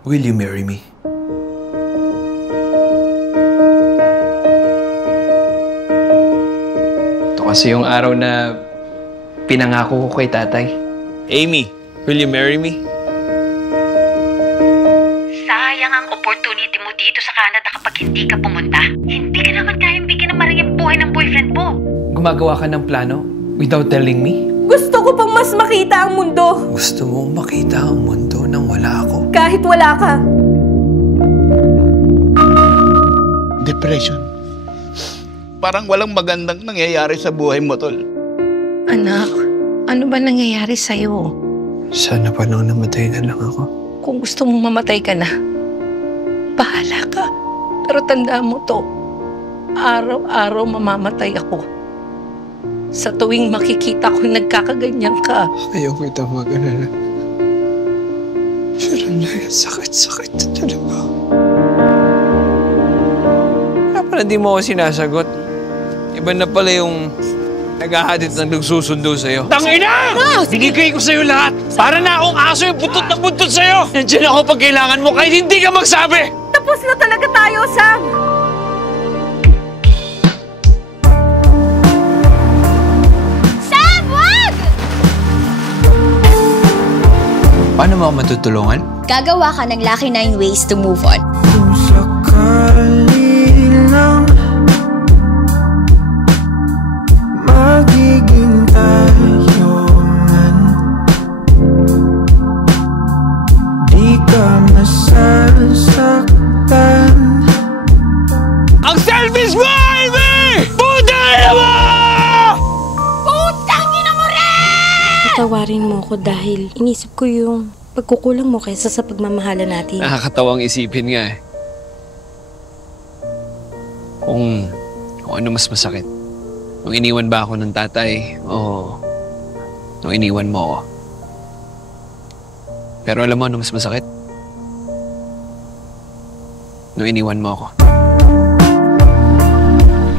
Will you marry me? Ito kasi yung araw na pinangako ko kay tatay. Amy, will you marry me? Sayang ang opportunity mo dito sa Canada kapag hindi ka pumunta. Hindi ka naman kayang bigyan ng marangyang buhay ng boyfriend mo. Gumagawa ka ng plano without telling me? Gusto ko pang mas makita ang mundo. Gusto mong makita ang mundo nang wala ako? Kahit wala ka. Depression. Parang walang magandang nangyayari sa buhay mo, Tol. Anak, ano ba nangyayari sa'yo? Sana pa lang namatay na lang ako. Kung gusto mong mamatay ka na, bahala ka. Pero tandaan mo to, araw-araw mamamatay ako. Sa tuwing makikita ko nagkakaganyan ka. Ayaw kita mag-alala. Sharonay, sakit-sakit na talaga. Kaya pala di mo ako sinasagot. Iba na pala yung naghahadit ng nagsusundo sa'yo. Tangina! Binigay ko sa'yo lahat! Para na akong aso yung buntot na buntot sa'yo! Nandiyan ako pag kailangan mo kahit hindi ka magsabi! Tapos na talaga tayo, Sam! Sam, wag! Paano mo ako matutulungan? Gagawa ka ng Lucky 9 ways to move on. Kung sakali lang magiging tayongan, di ka masasaktan. Ang selfish mo, Amy! Putang mo! Putang ina mo rin! Patawarin mo ako dahil inisip ko yung pagkukulang mo kaysa sa pagmamahala natin. Nakakatawang isipin nga eh. Kung ano mas masakit. Nung iniwan ba ako ng tatay o nung iniwan mo ako. Pero alam mo ano mas masakit? Nung iniwan mo ako.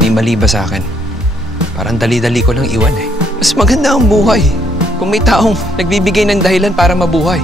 May mali ba sa akin? Parang dali-dali ko lang iwan eh. Mas maganda ang buhay kung may taong nagbibigay ng dahilan para mabuhay.